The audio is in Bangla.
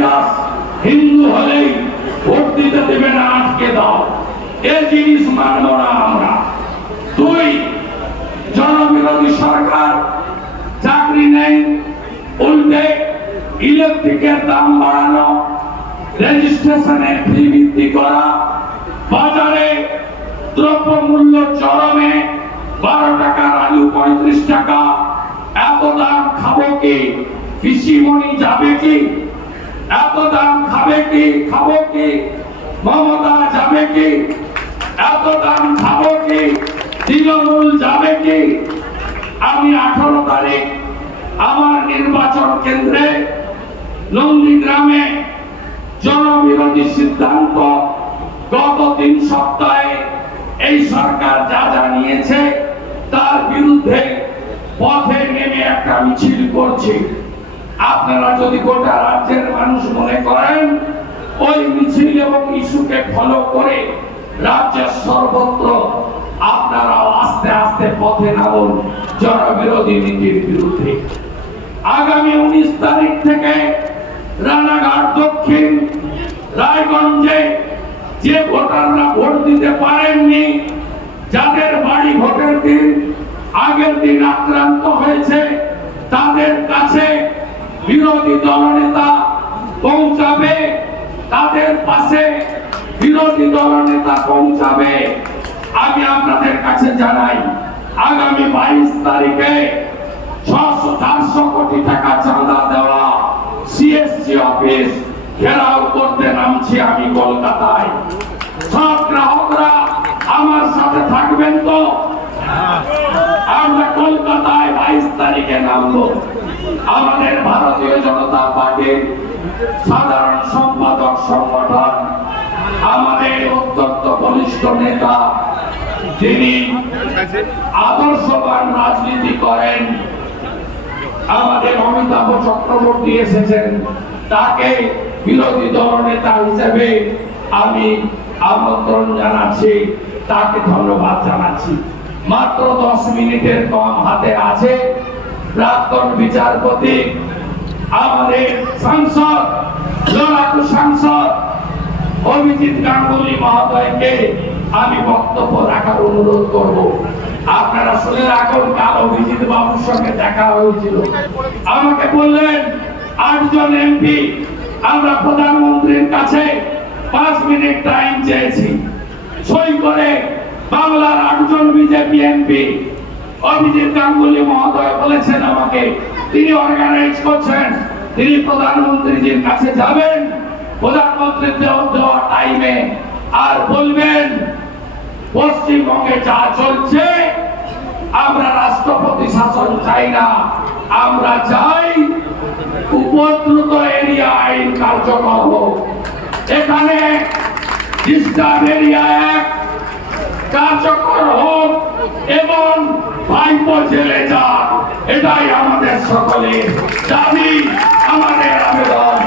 ভাইরাস হিন্দু হলেই ভোট দিতে দেবে না আটকে দাও এ জিনিস মানব না আমরা। দুই, জনবিরোধী সরকার, চাকরি নেই, উল্টে ইলেকট্রিকের দাম বাড়ানো রেজিস্ট্রেশনের ফি বৃদ্ধি করা, বাজারে দ্রব্য মূল্য চরমে বারো টাকার আলু পঁয়ত্রিশ টাকা। এত দাম খাব কি? কৃষিমণি যাবে কি? এত দাম খাবে কি, খাব কি? মমতা যাবে কি? এত দাম খাব কি? তৃণমূল যাবে কি? আমি আঠারো তারিখ আমার নির্বাচন কেন্দ্রে নন্দীগ্রামে জনবিরোধী সিদ্ধান্ত গত তিন সপ্তাহে এই সরকার যা যা নিয়েছে তার বিরুদ্ধে পথে নেমে একটা মিছিল করছে। আপনারা যদি গোটা রাজ্যের মানুষ মনে করেন, ওই মিছিল এবং ইস্যুকে ফলো করে রাজ্যের সর্বত্র আপনারাও আস্তে আস্তে পথে নামুন জনবিরোধী নীতির বিরুদ্ধে। আগামী উনিশ তারিখ থেকে রানাঘাট দক্ষিণ, রায়গঞ্জে যে ভোটাররা ভোট দিতে পারেননি, যাদের বাড়ি ভোটের দিন আগের দিন আক্রান্ত হয়েছে, তাদের কাছে বিরোধী দলনেতা পৌঁছাবে, তাদের পাশে বিরোধী দলনেতা পৌঁছাবে। আমি আপনাদের কাছে জানাই, আগামী বাইশ তারিখে ছশো চারশো কোটি টাকা চাঁদা দেওয়া সিএসসি অফিস ঘেরাও করতে নামছি আমি কলকাতায়। সব গ্রাহকরা আমার সাথে থাকবেন তো? আমরা কলকাতায় বাইশ তারিখে নামবো আমাদের ভারতীয় জনতা পার্টির সাধারণ সম্পাদক সংগঠন আমাদের অত্যন্ত বলিষ্ঠ নেতা, যিনি আদর্শবান রাজনীতি করেন। আমাদের অমিতাভ চক্রবর্তী এসেছেন। তাকে বিরোধী দল নেতা হিসেবে আমি আমন্ত্রণ জানাচ্ছি। তাকে ধন্যবাদ জানাচ্ছি। মাত্র দশ মিনিটের কম হাতে আছে। প্রাক্তন বিচারপতি, আমাদের সাংসদ, লড়াকু সাংসদ, অভিজিৎ গাঙ্গুলি মহোদয়কে আমি বক্তব্য রাখার অনুরোধ করব। আপনারা শুনে রাখুন, কাল অভিজিৎ বাবুর সঙ্গে দেখা হয়েছিল। আমাকে বললেন, আটজন এমপি, আমরা প্রধানমন্ত্রীর কাছে পাঁচ মিনিট টাইম চেয়েছি। সই করে বাংলার আটজন বিজেপি এমপি। অভিজিৎ গাঙ্গুলি মহোদয় বলেছেন আমাকে, তিনি অর্গানাইজ করছেন। তিনি প্রধানমন্ত্রীজির কাছে যাবেন। প্রধানমন্ত্রীর দেওয়া দেওয়া টাইমে আর বলবেন, পশ্চিমবঙ্গে যা চলছে, আমরা রাষ্ট্রপতি শাসন চাই না। আমরা চাই উপদ্রুত এরিয়া আইন কার্যকর হোক। এখানে ডিস্টার্ব এরিয়া এক, কার্যকর হোক এবং ভাইপো জেলে যান এটাই আমাদের সকলের দাবি, আমাদের আবেদন।